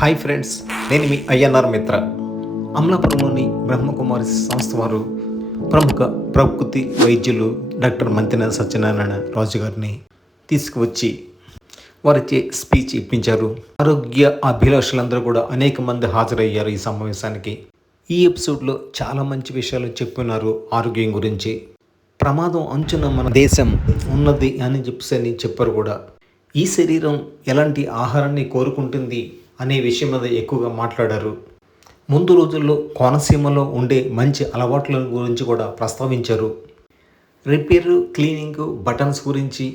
Hi friends, నేను మీ INR మిత్ర. అమలాపురంలోని బ్రహ్మకుమారి సంస్థ వారు ప్రముఖ ప్రకృతి వైద్యులు డాక్టర్ మంతెన సత్యనారాయణ రాజు గారిని తీసుకువచ్చి వారిచే స్పీచ్ ఇప్పించారు. ఆరోగ్య అభిలాషులందరూ కూడా అనేక మంది హాజరయ్యారు ఈ సమావేశానికి. ఈ ఎపిసోడ్లో చాలా మంచి విషయాలు చెప్పున్నారు. ఆరోగ్యం గురించి, ప్రమాదం అంచున మన దేశం ఉన్నది అని చెప్పారు కూడా. ఈ శరీరం ఎలాంటి ఆహారాన్ని కోరుకుంటుంది అనే విషయం మీద ఎక్కువగా మాట్లాడారు. ముందు రోజుల్లో కోనసీమలో ఉండే మంచి అలవాట్ల గురించి కూడా ప్రస్తావించారు. రిపేరు, క్లీనింగ్, బటన్స్ గురించి,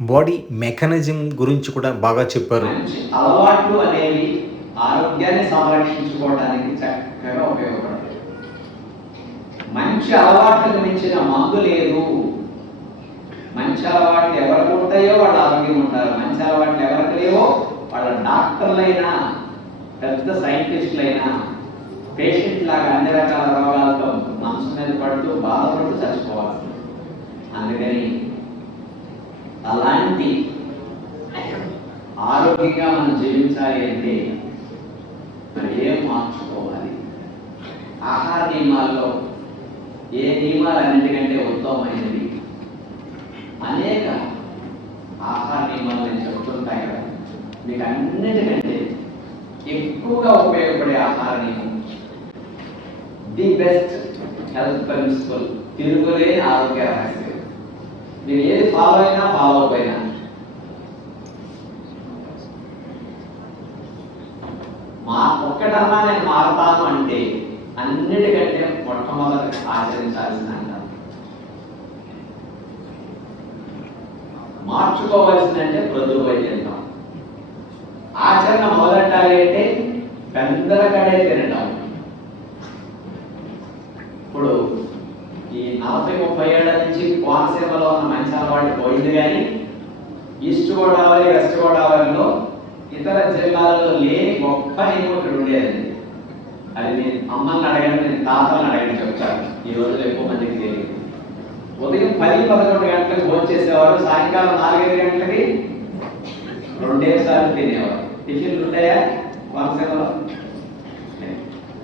బాడీ మెకానిజం గురించి కూడా బాగా చెప్పారు. అలవాట్లు అనేవి ఆరోగ్యాన్ని సంరక్షించుకోవడానికి చక్కగా ఉపయోగపడతాయి. మంచి అలవాట్లకు మించిన మందు లేదు. మంచి అలవాట్లు ఎవరికి ఉంటాయో వాళ్ళు ఆరోగ్యం ఉంటారు. మంచి అలవాట్లు ఎవరికి లేవో వాళ్ళ డాక్టర్లైనా పెద్ద సైంటిస్టులైనా పేషెంట్ లాగా అన్ని రకాల రోగాలతో మనసు మీద పడుతూ బాధపడుతూ చచ్చిపోవాలి. అందుకని అలాంటి ఆరోగ్యంగా మనం జీవించాలి అంటే మరి ఏం మార్చుకోవాలి? ఆహార నియమాల్లో ఏ నియమాలు అన్నిటికంటే ఉత్తమమైనవి? అనేక ఆహార నియమాలు నేను చెప్తుంటాయి కదా. మీకు అన్నిటికంటే ఎక్కువగా ఉపయోగపడే ఆహార నియమం, ది బెస్ట్ హెల్త్ ప్రిన్సిపల్, తిరుగులేని ఆరోగ్య రహస్యం. మీరు ఏది ఫాలో అయినా ఫాలో అయినా ఒక్కటన్నా నేను మారతాను అంటే అన్నిటికంటే మొట్టమొదటి ఆచరించాల్సిన అంటారు. మార్చుకోవాల్సిందంటే ప్రొద్దు వైద్యంతో ఆచరణ మొదలెట్టాలి అంటే పెందలకడే తినటం. ఇప్పుడు ఈ 40-30 ఏళ్ల నుంచి కోనసీమలో ఉన్న మంచి అలవాటు పోయింది. కానీ ఈస్ట్ గోదావరి, వెస్ట్ గోదావరిలో ఇతర జిల్లాల్లో లేని గొప్ప నియమం ఇక్కడ ఉండేది. అది నేను అమ్మని అడగండి, నేను తాతలను అడగండి చెప్తాను. ఈ రోజులు ఎక్కువ మందికి తెలియదు. ఉదయం 10-11 గంటలకు భోజనం చేసేవారు, సాయంకాలం 4-5 గంటలకి 2 సార్లు తినేవారు. టిఫిన్లు ఉంటాయా కోనసీమలో?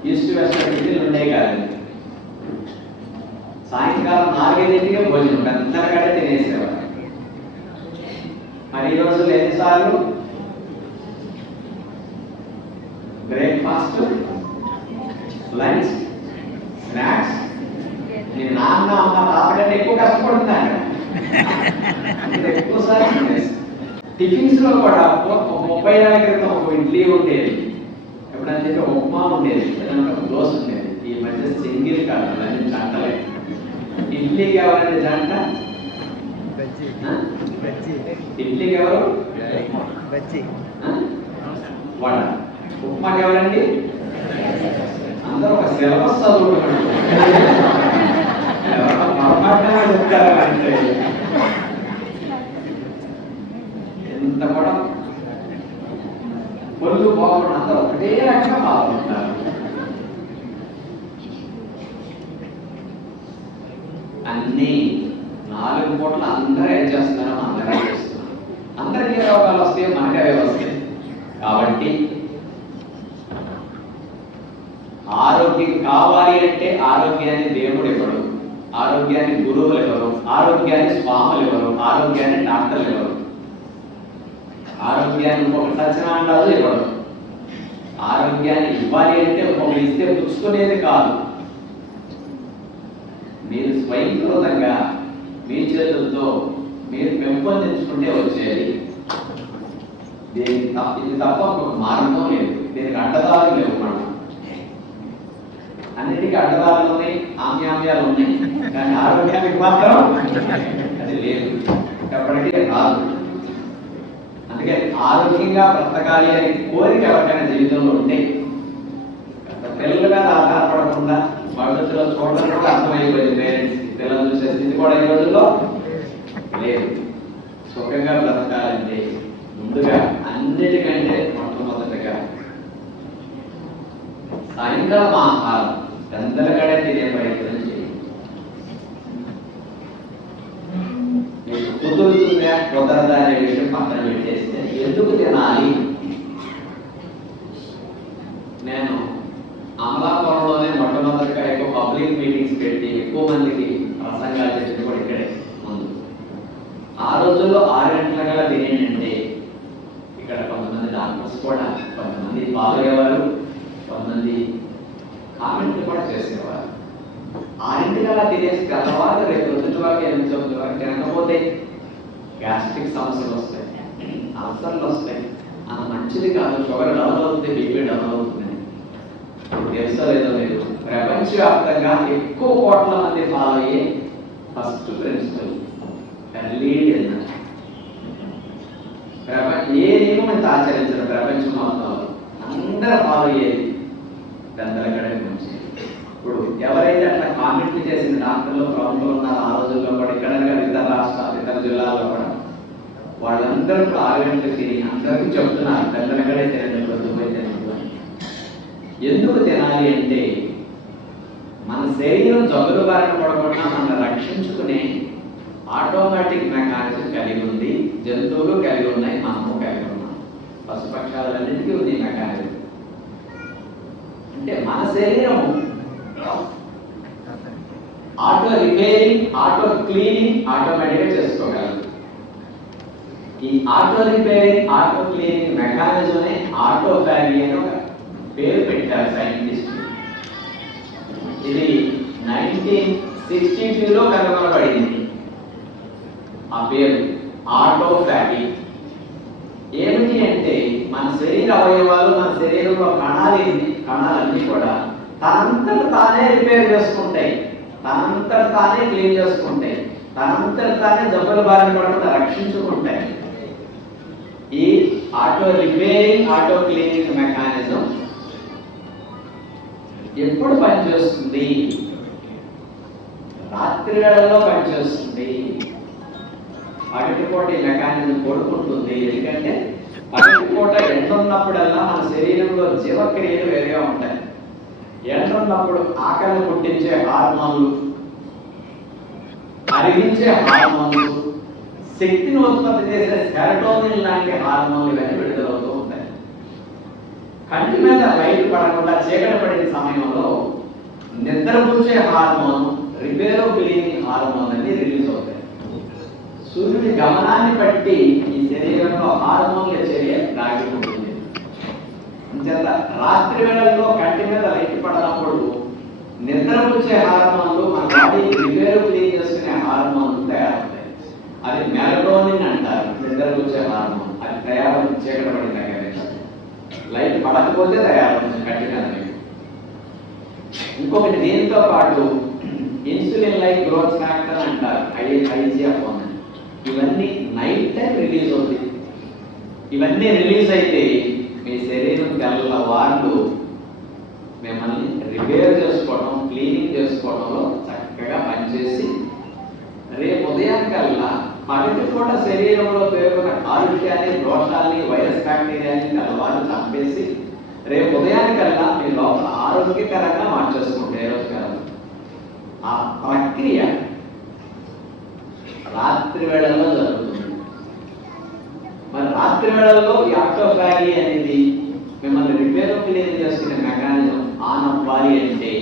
ఈస్ట్ వెస్ట్ టిఫిన్లు ఉండేవి కాదు. సాయంకాలం 4-5కే భోజనం పెద్దగానే తినేసేవారు. మరి ఈ రోజుల్లో ఎన్నిసార్లు? Breakfast, lunch, snacks. నేను నాన్న అమ్మ తాత కంటే ఎక్కువ కష్టపడుతున్నాను. ఎక్కువసారి టిఫిన్స్ లో కూడా 30 ఏళ్ల క్రితం ఒక ఇడ్లీ ఉండేది, ఎప్పుడైనా చెప్పి ఉప్మా ఉండేది, ఏదైనా దోశ ఉండేది. ఈ మధ్య సింగిల్ కాదు, అన్ని జంటలే. ఇడ్లీకి ఎవరండి జంట? ఇడ్లీకి ఎవరు? వడ. ఉప్మాకి ఎవరండి? అందరూ ఒక సిలబస్ చదువుకుంటున్నారు. చెప్తారంటే ఎంత కూడా పొల్లు బాగుంటుంది. అందరూ ఒకటే రకంగా బాగుంటారు. అన్ని 4 పూటలు అందరూ ఏం చేస్తున్నారు? అందరూ చేస్తున్నారు. అందరికీ రోగాలు వస్తాయి, మనకే వస్తాయి. కాబట్టి ఆరోగ్యం కావాలి అంటే ఆరోగ్యాన్ని దేవుడు ఇవ్వడు, ఆరోగ్యాన్ని గురువులు ఇవ్వరు, ఆరోగ్యాన్ని స్వాములు ఇవ్వరు, ఆరోగ్యాన్ని డాక్టర్లు ఇవ్వరు, ఆరోగ్యాన్ని ఇంకొక సత్యనారాయణ ఇవ్వడు. ఆరోగ్యాన్ని ఇవ్వాలి అంటే ఒకరు ఇస్తే పుచ్చుకునేది కాదు. మీరు స్వయంకృతంగా మీ చేతులతో మీరు పెంపొందించుకుంటే వచ్చేది. ఇది తప్ప ఒక మార్గం లేదు. దీనికి అడ్డదారులు లేవు. మనం అన్నిటికీ అడ్డదారులు ఉన్నాయి, ఆమ్యామ్యాలు ఉన్నాయి, కానీ ఆరోగ్యానికి మాత్రం అది లేదు, ఎప్పటికీ రాదు. అందుకే ఆరోగ్యంగా బ్రతకాలి అనే కోరిక ఎవరికైనా జీవితంలో ఉంటే పిల్లలుగా ఆధారపడకుండా భవిష్యత్తులో చూడడం కూడా అర్థమైపోయింది. పేరెంట్స్ పిల్లలు చూసే స్థితి కూడా ఈ రోజుల్లో లేదు. సుఖంగా బ్రతకాలంటే ముందుగా అన్నిటికంటే మొట్టమొదటిగా సాయంకాలం ఆహారం అందరికడే తినే ప్రయత్నం చేయండి. మీకు కుదురుతుందా కుదరదా అనే విషయం పక్కన పెట్టేస్తే ఎందుకు తినాలి? నేను అమలాపురంలోనే మొట్టమొదటిగా ఎక్కువ పబ్లిక్ మీటింగ్స్ పెట్టి ఎక్కువ మందికి ప్రసంగాలు చేసింది కూడా ఇక్కడే ముందు. ఆ రోజుల్లో 6 గంటల కల్లా తినేయండి. ఇక్కడ కొంతమంది డాక్టర్స్ కూడా కొంతమంది ఫాలో అయ్యేవారు, కొంతమంది కామెంట్లు కూడా చేసేవారు. 6 కల్లా తినేసి తెల్లవారు రేపు 9 వరకు 8 వరకు తినకపోతే గ్యాస్ట్రిక్ సమస్యలు వస్తాయి, అల్సర్లు వస్తాయి, అంత మంచిది కాదు, షుగర్ డౌన్ అవుతుంది, బీపీ డౌన్ అవుతుంది. తెలుసో లేదో లేదు, ప్రపంచవ్యాప్తంగా ఎక్కువ కోట్ల మంది ఫాలో అయ్యే ఫస్ట్ ప్రిన్సిపల్ ఎర్లీ డిన్నర్. ఏ నియమం ఇంత ఆచరించరు ప్రపంచం మొత్తంలో, అందరూ ఫాలో అయ్యేది పెద్దల కడే నుంచి. ఇప్పుడు ఎవరైతే అట్లా కామెంట్లు చేసిన డాక్టర్లు ప్రముఖులు ఉన్నారు ఆ రోజుల్లో కూడా, ఇక్కడ ఇతర రాష్ట్రాలు ఇతర జిల్లాల్లో కూడా, వాళ్ళందరూ 6 గంటలకు తిని అందరికీ చెప్తున్నారు పెద్దల కడే తినండి, పొద్దుపోయి తినండి. ఎందుకు తినాలి అంటే మన శరీరం జబ్బుల బారిన పడకుండా మనం రక్షించుకునే ఆటోమేటిక్ మెకానిజం కలిగి ఉంది. జంతువులు కలిగి ఉన్నాయి, మనము కలిగి ఉన్నాం, పశుపక్షాలన్నిటికీ ఉంది మెకానిజం. అంటే మన శరీరం ఆటో రిపేరింగ్, ఆటో క్లీనింగ్ ఆటోమేటిక్గా చేసుకోగలదు. ఈ ఆటో రిపేరింగ్, ఆటో క్లీనింగ్ మెకానిజమే ఆటోఫాగి అని ఒక పేరు పెట్టారు సైంటిస్ట్. ఇది 1962లో కనుగొనబడింది. ఆ పేరు ఆటోఫాగి. ఏమిటి అంటే మన శరీర అవయవాలు, మన శరీరంలో కణాలన్నీ కూడా తనంతట తానే రిపేర్ చేసుకుంటాయి, తనంతట తానే క్లీన్ చేసుకుంటాయి, తనంతట తానే జబ్బుల బారిన పడకుండా రక్షించుకుంటాయి. ఈ auto repairing, auto cleaning mechanism ఎప్పుడు పనిచేస్తుంది? రాత్రి వేళల్లో పనిచేస్తుంది. పగటిపూట ఈ మెకానిజం కోరుకుంటుంది. ఎందుకంటే పగటిపూట ఎండ ఉన్నప్పుడల్లా మన శరీరంలో జీవక్రియలు వేరుగా ఉంటాయి. ఎండ ఉన్నప్పుడు ఆకలిని పుట్టించే హార్మోన్లు, అరిగించే హార్మోన్లు, శక్తిని ఉత్పత్తి చేసే సెరటోనిన్ లాంటి హార్మోన్లు ఇవన్నీ విడుదలవుతూ ఉంటాయి. కంటి మీద లైట్ పడకుండా చీకటి పడిన సమయంలో నిద్రపుచ్చే హార్మోన్, రిపేరో క్లీనింగ్ హార్మోన్ అన్ని రిలీజ్ అవుతాయి. సూర్యుడి గమనాన్ని బట్టి ఈ శరీరంలో హార్మోన్ల చర్య దాగి ఉంటుంది. అంచేత రాత్రి వేళల్లో కంటి మీద లైట్ పడనప్పుడు నిద్రపుచ్చే హార్మోన్లు, మన బాడీ రిపేరో క్లీన్ చేసుకునే హార్మోన్లు తయారవుతాయి. అది మెలటోనిన్ అంటారు, నిద్రపుచ్చే హార్మోన్. అది తయారవుతుంది చీకటి పడిన దగ్గర, లైట్ పడకపోతే తయారవుతుంది కంటి మీద. ఇంకొకటి దీంతో పాటు ఇన్సులిన్ లైక్ గ్రోత్ ఫ్యాక్టర్ అంటారు, IGF-1. ఇవన్నీ నైట్ టైం రిలీజ్ అవుతాయి. ఇవన్నీ రిలీజ్ అయితే మీ శరీరం తెల్లవార్లు మిమ్మల్ని రిపేర్ చేసుకోవడం, క్లీనింగ్ చేసుకోవడంలో చక్కగా పనిచేసి రేపు ఉదయానికల్లా పగటిపూట శరీరంలో పేరుకున్న కాలుష్యాన్ని, దోషాన్ని, వైరస్ బ్యాక్టీరియాని తెల్లవారు చంపేసి రేపు ఉదయానికల్లా మీ లోపల ఆరోగ్యకరంగా మార్చేసుకుంటే రోజుకరంగా. ఆ ప్రక్రియ రాత్రి వేళల్లో జరుగుతుంది. మరి రాత్రి వేళల్లో ఈ ఆటోఫాగి అనేది మిమ్మల్ని రిపేర్ క్లీన్ చేసుకునే మెకానిజం ఆన్ అవ్వాలి అంటే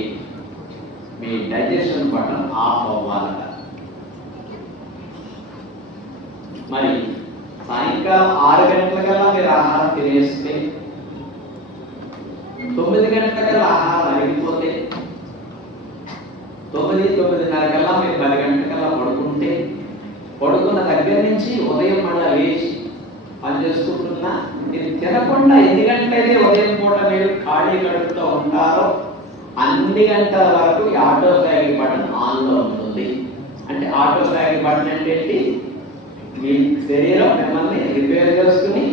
మీ డైజెషన్ బటన్ ఆఫ్ అవ్వాలట. మరి సాయంకాలం 6 గంటలకల్లా మీరు ఆహారం తినేస్తే, 9 గంటలకల్లా ఆహారం అరిగిపోతే, 9-9:30 కల్లా మీరు 10 గంటలకల్లా పడుకుంటే, పడుకున్న దగ్గర నుంచి ఉదయం మళ్ళీ లేచి పని చేసుకుంటున్నా మీరు తినకుండా ఎన్ని గంటలైతే ఉదయం పూట మీరు ఖాళీ కడుపుతో ఉంటారో అన్ని గంటల వరకు ఈ ఆటోఫాగి బటన్ ఆన్లో ఉంటుంది. అంటే ఆటోఫాగి బటన్ అంటే ఏంటి? మీ శరీరం మిమ్మల్ని రిపేర్ చేసుకుని,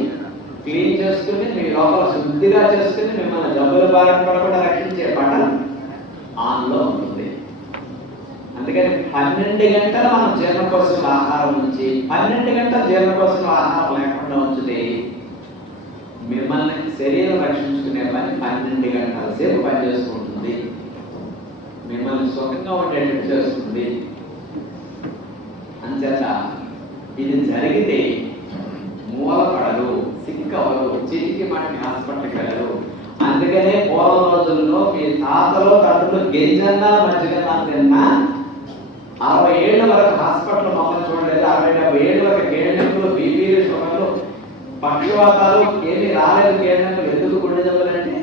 క్లీన్ చేసుకుని, మీ లోపల శుద్ధిగా చేసుకుని మిమ్మల్ని జబ్బుల బారిన పడకుండా రక్షించే బటన్ ఆన్లో ఉంటుంది. అందుకని 12 గంటలు మనం జీర్ణకోశం ఆహారం ఉంచి 12 గంటల జీర్ణకోశం ఆహారం లేకుండా ఉంచితే మిమ్మల్ని శరీరం రక్షించుకునే పని 12 గంటల సేపు పనిచేసుకుంటుంది. మిమ్మల్ని సుఖంగా ఉండేటట్టు చేస్తుంది. అంచేత ఇది జరిగితే మూలపడరు, సిక్కవరు, చిటికి మాటికి హాస్పిటల్కి వెళ్ళరు. అందుకనే పూల రోజుల్లో మీ తాతలో తండ్రులు గింజన్నా మధ్యగా తిన్నా 60 ఏళ్ళ వరకు హాస్పిటల్ మమ్మల్ని చూడలేదు. 60-70 ఏళ్ళ వరకు కేంద్రంలో బీపీలు, షుగర్లు, పక్షవాతాలు ఏమీ రాలేదు. కేంద్రంలో ఎందుకు గుండె జబ్బులంటే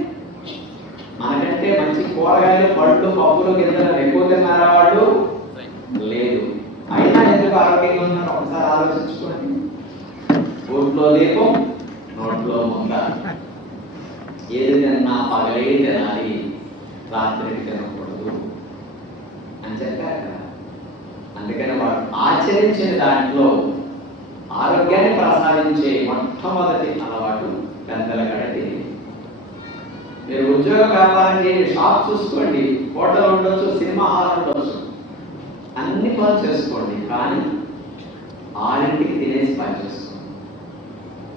మనకంటే మంచి కూరగాయలు, పళ్ళు, పప్పులు, గింజలు ఎక్కువ తిన్నారా వాళ్ళు? లేదు. అయినా ఎందుకు ఆరోగ్యంగా ఉన్నారు ఒకసారి ఆలోచించుకోండి. ఊట్లో దీపం, నోట్లో ముంద. ఏది తిన్నా పగలే తినాలి, రాత్రికి తినకూడదు అని చెప్పారు కదా. అందుకని వాడు ఆచరించిన దాంట్లో ఆరోగ్యాన్ని ప్రసాదించే మొట్టమొదటి అలవాటు పెద్దల కడటి. మీరు ఉద్యోగ వ్యాపారం చేయండి, షాప్ చూసుకోండి, హోటల్ ఉండొచ్చు, సినిమా హాల్ ఉండొచ్చు, అన్ని పనులు చేసుకోండి, కానీ 6ంటికి తినేసి పని చేసుకోండి.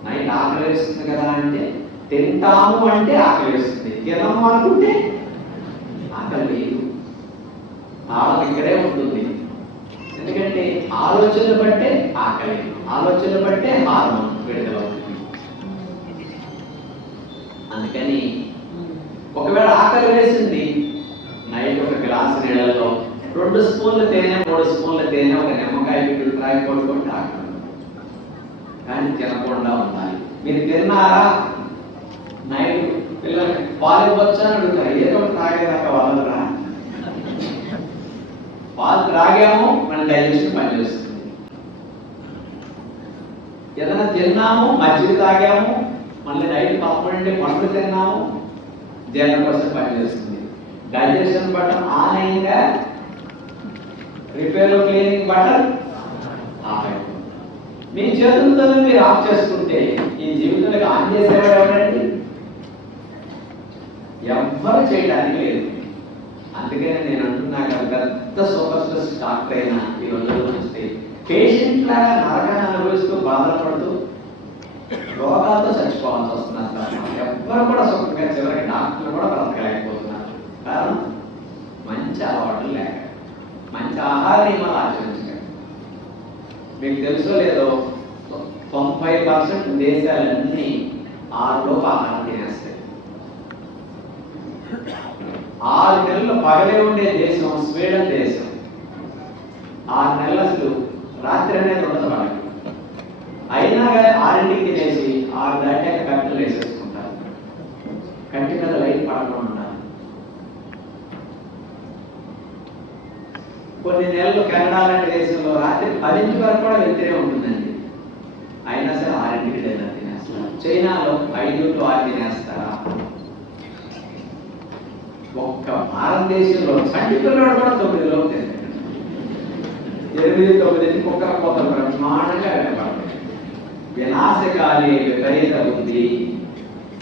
నైట్ ఆకలి వేస్తుంది కదా అంటే తింటాము అంటే ఆకలి వేస్తుంది, తినము అనుకుంటే ఆకలి లేదు. తాళం ఇక్కడే ఉంటుంది. ఎందుకంటే ఆలోచనలు బట్టే ఆకలి, ఆలోచనలు బట్టే హార్మోన్ విడుదలవుతుంది. అందుకని ఒకవేళ ఆకలి వేసింది, నైట్ ఒక గ్లాసు నీళ్ళలో 2 స్పూన్ల తేనె, 3 స్పూన్ల తేనె, ఒక నిమ్మకాయ పిల్లలు త్రాగి పడుకుంటే ఆకలి. కానీ తినకుండా ఉండాలి. మీరు తిన్నారా? నైట్ పిల్లలకి పాలు వచ్చా అని అడుగుతారు. ఏదో ఒకటి తాగేదాకా వదలరా? పాలు త్రాగాము, మన డైజెషన్ పనిచేస్తుంది. ఏదైనా తిన్నాము, మజ్జిగ తాగాము, మళ్ళీ నైట్ 11 పండ్లు తిన్నాము, జీర్ణం కోసం పనిచేస్తుంది. డైజెషన్ బటన్ ఆన్ అయిందా, రిపేర్ క్లీనింగ్ బటన్ ఆఫ్ అయిపోతుంది. మీ చేతులతో మీరు ఆఫ్ చేసుకుంటే ఈ జీవితంలో ఆన్ చేసేవాడు ఎవరండి? ఎవ్వరు చేయడానికి లేదు. అందుకనే నేను అంటున్నా కదా, పెద్ద సూపర్ స్పెషలిస్ట్ డాక్టర్ అయినా ఈ రోజుల్లో చూస్తే పేషెంట్ లాగా నరకాన్ని అనుభవిస్తూ బాధపడుతూ రోగాలతో చచ్చిపోవాల్సి వస్తున్నారు. ఎవ్వరు కూడా సుఖంగా చివరికి డాక్టర్లు కూడా బ్రతకలేకపోతున్నారు. కారణం మంచి అలవాట్లు లేక, మంచి ఆహార నియమాలు ఆచరించక. మీకు తెలుసో లేదో 90% దేశాలన్నీ 6 లోపు ఆహారం తినేస్తాయి. 6 నెలలు పగలే ఉండే దేశం స్వీడన్ దేశం. 6 నెలలు అసలు రాత్రి అనేది ఉండదు వాళ్ళకి. అయినా కానీ 6ంటికి తినేసి 6 దాటాక కట్టెలు వేసేసుకుంటారు. కంటి మీద లైట్ పడకుండా ఉండాలి. కొన్ని నెలలు కెనడా లాంటి దేశంలో రాత్రి 10 వరకు కూడా వెళ్తూనే ఉంటుందండి. అయినా సరే 6ంటికి డిన్నర్ తినేస్తారు. చైనాలో 5 to 6 తినేస్తారా? ఒక్క భారతదేశంలో చంటి పిల్లవాడు కూడా 9 లోపు తింటాడు. 8-9 కుక్కర పోతలు బ్రహ్మాండంగా వెళ్ళబడతాయి. వినాశకాలి విపరీత బుద్ధి.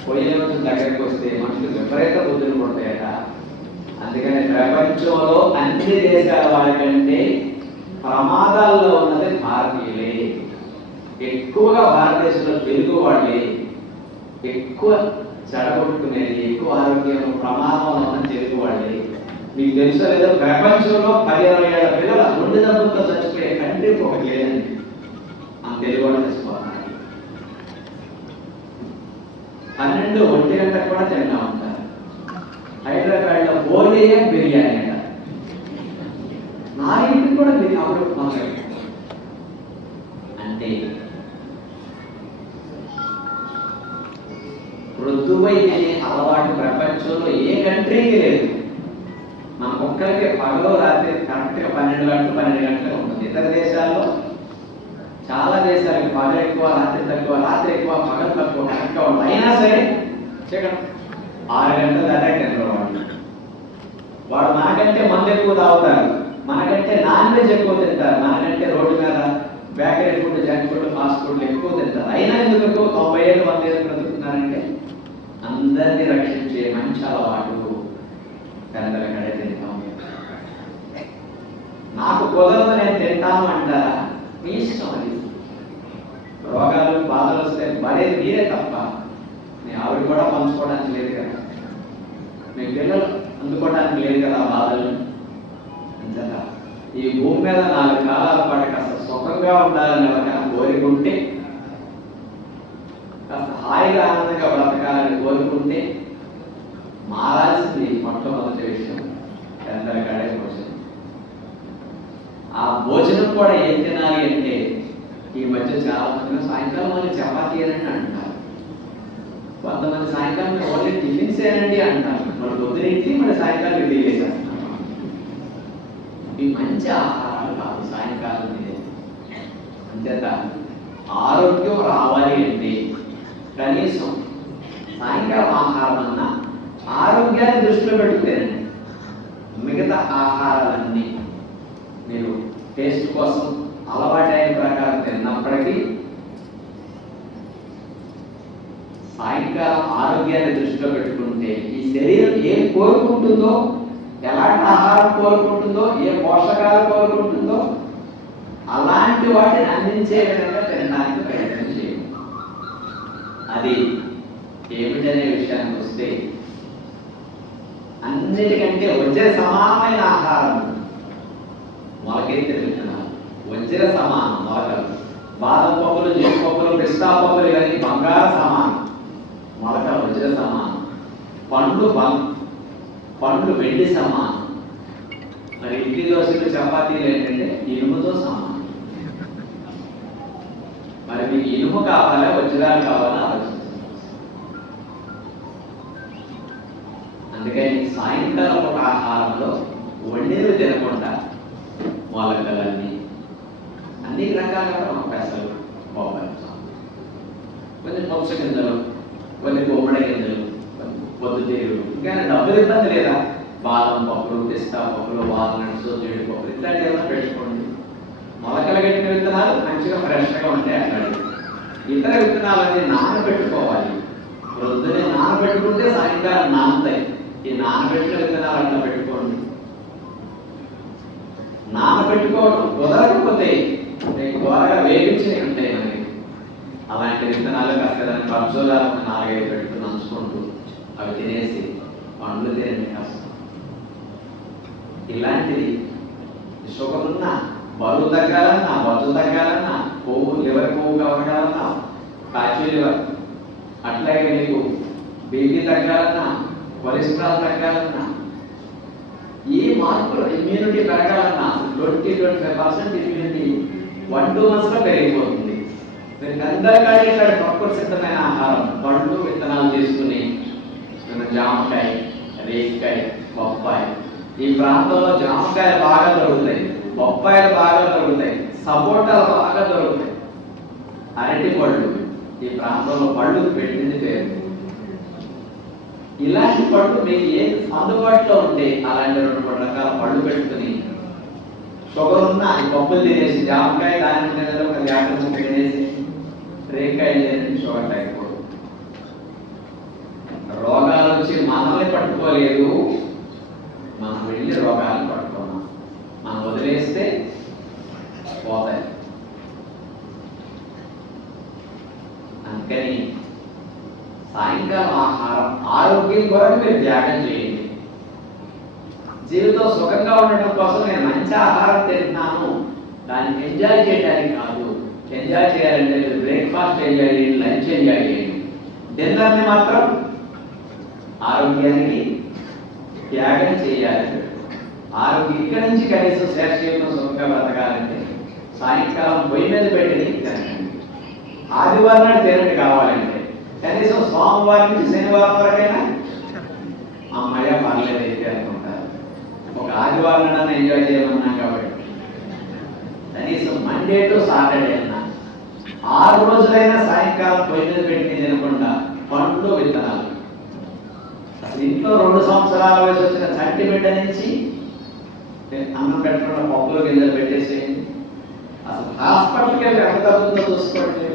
పోయే రోజు దగ్గరికి వస్తే మనుషులు విపరీత బుద్ధులు పడతాయట. అందుకని ప్రపంచంలో అన్ని దేశాల వాళ్ళకంటే ప్రమాదాల్లో ఉన్నది భారతీయులే. ఎక్కువగా భారతదేశంలో తెలుగు వాళ్ళే ఎక్కువ చెడగొట్టుకునేది, ఎక్కువ ఆరోగ్యం ప్రమాదంలో ఉన్న తెలుగు వాళ్ళే. మీకు తెలుసో లేదో, ప్రపంచంలో 10-20 ఏళ్ల పిల్లల గుండె జబ్బులతో చచ్చిపోయే కంట్రీ ఒకటి లేదండి. ఆ తెలుగు వాళ్ళు చచ్చిపోతున్నారు. 12-1 గంటకు కూడా తింటా ఉంటారు. హైదరాబాద్లో 4 AM బిర్యానీ అంట. నా ఇంటికి కూడా మీరు అప్పుడు అంటే మృదువై తినే అలవాటు ప్రపంచంలో ఏ కంట్రీకి లేదు. మన ఒక్కరికి పగలు రాత్రి కరెక్ట్గా 12 గంటలు ఉంటుంది. ఇతర దేశాల్లో, చాలా దేశాలకి పగలు ఎక్కువ, రాత్రి తక్కువ, రాత్రి ఎక్కువ, పగలు తక్కువ, కరెక్ట్గా ఉంటుంది. అయినా సరే 6 గంటలు దాకా తినరు వాళ్ళు. వాడు మనకంటే మందు ఎక్కువ తాగుతారు, మనకంటే నాన్ వెజ్ ఎక్కువ తింటారు, మనకంటే రోడ్డు మీద bakery food, junk food, fast ఫుడ్లు ఎక్కువ తింటారు. అయినా ఎందుకు 90 ఏళ్ళు 100 ఏళ్ళు బ్రతుకుతున్నారంటే అందరినీ రక్షించే మంచి అలవాటు పెద్దల కడే తింటాం. నాకు కుదరదు, నేను తింటాను అంటారా? మీ ఇష్టం. అది రోగాలు, బాధలు వస్తే పడేది మీరే తప్ప మీ ఆవిడ కూడా పంచుకోవడానికి లేదు కదా, మీ పిల్లలు అందుకోవడానికి లేదు కదా బాధలు. అంతేనా? ఈ భూమి మీద 4 కాలాల పాటు కాస్త సుఖంగా ఉండాలని ఎవరికైనా కోరుకుంటే, కాస్త హాయిగా ఆనందంగా బ్రతకాలని కోరుకుంటే మారాల్సింది మొట్టమొదటి విషయం పెద్దలకాడే భోజనం. ఆ భోజనం కూడా ఏం తినాలి అంటే ఈ మధ్య చాలా మంది సాయంకాలం మళ్ళీ చపాతీ అని అంటారు, కొంతమంది సాయంకాలం ఓన్లీ టిఫిన్స్ ఏనండి అంటారు, మన పొద్దునేసి మన సాయంకాలం ఇడ్లీ చేసేస్తున్నారు. ఈ మంచి ఆహారాలు కాదు సాయంకాలం అంచేత ఆరోగ్యం రావాలి అంటే కనీసం సాయంకాలం ఆహారం అన్నా ఆరోగ్యాన్ని దృష్టిలో పెట్టుకునేనండి. మిగతా ఆహారాలన్నీ మీరు టేస్ట్ కోసం అలవాటైన ప్రకారం తిన్నప్పటికీ సాయంకాలం ఆరోగ్యాన్ని దృష్టిలో పెట్టుకుంటే ఈ శరీరం ఏం కోరుకుంటుందో, ఎలాంటి ఆహారం కోరుకుంటుందో, ఏ పోషకాలు కోరుకుంటుందో అలాంటి వాటిని అందించే విధంగా తినడానికి ప్రయత్నం చేయండి. అది ఏమిటనే విషయానికి వస్తే అన్నిటికంటే వజ్ర సమానమైన ఆహారం మొలకెత్తి విత్తనాలు. వజ్ర సమానం మొలకలు, బాదం పప్పులు, జీడిపప్పులు, పిస్తా పప్పులు ఇవన్నీ బంగారు సమానం, మొలక వజ్ర సమానం. పండ్లు వెండి సమానం. మరి ఇడ్లీ దోశలు చపాతీలు ఏంటంటే ఇనుముతో సమానం. మరి మీకు ఇనుము కావాలా వజ్రాలు కావాలా ఆలోచించండి. అందుకని సాయంకాలం ఒక ఆహారంలో వండినవి తినకుండా మొలకలన్నీ అన్ని రకాలుగా పెసలు, బొబ్బలు, కొన్ని పక్ష గింజలు, కొన్ని గుమ్మడి గింజలు, పొద్దుతీరులు, ఇంకా డబ్బులు ఇబ్బంది లేదా బాదం పప్పులు, పిస్తా పప్పులు, వాల్నట్స్, జీడిపప్పులు ఇట్లాంటి ఏమైనా పెట్టుకోండి. మొలకలు కట్టిన విత్తనాలు మంచిగా ఫ్రెష్గా ఉంటాయి. అట్లాంటి ఇతర విత్తనాలన్నీ నానబెట్టుకోవాలి. ప్రొద్దునే నానబెట్టుకుంటే సాయంకాలం నానుతాయి. ఈ నానబెట్టిన విత్తనాలు అట్లా పెట్టుకోండి. నానబెట్టుకోవడం కుదరకపోతే మీకు త్వరగా వేగించినవి ఉంటాయి మనకి. అలాంటి విత్తనాలు కాస్త దాన్ని కబ్జోలా 4-5 పెట్టుకుని నంచుకుంటూ అవి తినేసి పండ్లు తినండి కష్టం. ఇలాంటిది షుగర్ ఉన్నా, బరువు తగ్గాలన్నా, బొజ్జు తగ్గాలన్నా, లివర్ కొవ్వు కవగాలన్నా, కాచి లివర్, అట్లాగే మీకు బీపీ తగ్గాలన్నా, కొలెస్ట్రాల్ తగ్గాలన్నా, ఈ మార్పులు ఇమ్యూనిటీ పెరగాలన్నా 20-25% ఇమ్యూనిటీ 1-2 months లో పెరిగిపోతుంది. మీరు అందరికంటే ఇక్కడ ప్రకృతి సిద్ధమైన ఆహారం పండ్లు విత్తనాలు తీసుకుని జామకాయ, రేగికాయ, బొప్పాయి, ఈ ప్రాంతంలో జామకాయలు బాగా దొరుకుతాయి, బొప్పాయిలు బాగా దొరుకుతాయి, సపోటాలు బాగా దొరుకుతాయి, అరటి పళ్ళు ఈ ప్రాంతంలో పళ్ళు పెట్టింది పేరు. ఇలాంటి పళ్ళు మీకు ఏది అందుబాటులో ఉంటే అలాంటి 2-3 రకాల పళ్ళు పెట్టుకుని షుగర్ ఉన్న పప్పులు తినేసి, జామకాయ దాని మీద ఒక యాపిల్ ముక్క తినేసి, రేగికాయ తినేసి షుగర్ తగ్గిపోదు. రోగాలు వచ్చి మనల్ని పట్టుకోలేదు, మనం వెళ్ళి రోగాలను పట్టుకున్నాం. మనం వదిలేస్తే పోతాయి. అందుకని సాయంకాలం ఆహారం ఆరోగ్యం కొరకు మీరు త్యాగం చేయండి. జీవితం సుఖంగా ఉండటం కోసం నేను మంచి ఆహారం తింటున్నాను, దాన్ని ఎంజాయ్ చేయడానికి కాదు. ఎంజాయ్ చేయాలంటే మీరు బ్రేక్ఫాస్ట్ ఎంజాయ్ చేయండి, లంచ్ ఎంజాయ్ చేయండి. డిన్నర్ని మాత్రం ఆరోగ్యానికి త్యాగం చేయాలి. ఆరోగ్యం ఇక్కడి నుంచి కనీసం శ్రేష్ఠ జీవితం సుఖంగా బ్రతకాలంటే సాయంకాలం పొయ్యి మీద పెట్టి తినండి. ఆదివారం నాడు తినండి కావాలంటే, కనీసం సోమవారం నుంచి శనివారం వరకైనా అమ్మయ్య పర్లేదు అయితే అనుకుంటారు. ఒక ఆదివారం నాడు ఎంజాయ్ చేయమన్నాం కాబట్టి కనీసం మండే టు సాటర్డే అన్నా 6 రోజులైనా సాయంకాలం పొయ్యి మీద పెట్టి తినకుండా పండ్లు విత్తనాలు. అసలు ఇంట్లో 2 సంవత్సరాల వయసు వచ్చిన చంటి బిడ్డ నుంచి అన్నం పెట్టకుండా పప్పులో గింజలు పెట్టేసేయండి. అసలు హాస్పిటల్కి వెళ్ళి ఎంత తగ్గుతుందో చూసుకోండి.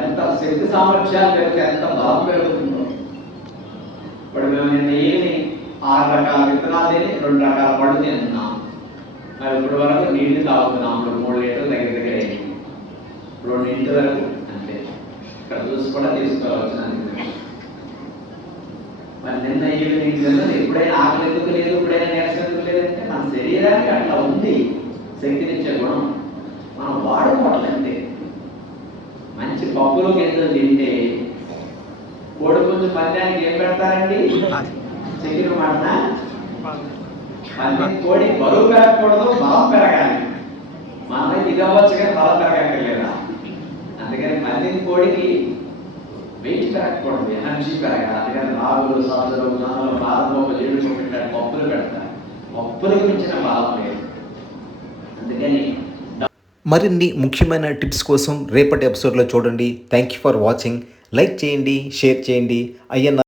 ఎంత శక్తి సామర్థ్యాలు పెరిగితే ఎంత బలం పెరుగుతుందో. ఇప్పుడు మేము నిన్న ఈవినింగ్ 6 రకాల విత్తనాలు తిని 2 రకాల పళ్ళు తింటున్నాం. మరి ఇప్పటి వరకు నీళ్లు తాగుతున్నాం. 3 లీటర్లు దగ్గర 2 వరకు అంతే. ఇక్కడ చూసి కూడా తీసుకోవచ్చు. మరి నిన్న ఈవినింగ్ ఎప్పుడైనా ఆకలి ఎందుకు లేదు, ఎప్పుడైనా నీరసం ఎందుకు లేదంటే మన శరీరానికి అట్లా ఉంది శక్తినిచ్చే గుణం, మనం వాడుకోవట్లంటే. మంచి పప్పులు గింజలు తింటే కోడిపుంజ రోజు మధ్యాహ్నం ఏం పెడతారండి? చక్కెర మటన. పందిని కోడి బరువు పెరగకూడదు, బలం పెరగాలి. మనమైతే ఇది అవ్వచ్చు కానీ బలం పెరగక్కర్లేదా? అందుకని పందిని కోడికి వెయిట్ పెరగకూడదు, ఎనర్జీ పెరగాలి. అందుకని రాగులు, సజ్జలు, జొన్నలు, బాదపప్పు, జీడిపప్పు ఇట్లాంటి పప్పులు పెడతారు. పప్పులకు మించిన బలం లేదు. అందుకని మరిన్ని ముఖ్యమైన టిప్స్ కోసం రేపటి ఎపిసోడ్లో చూడండి. Thank you for watching. Like చేయండి, షేర్ చేయండి.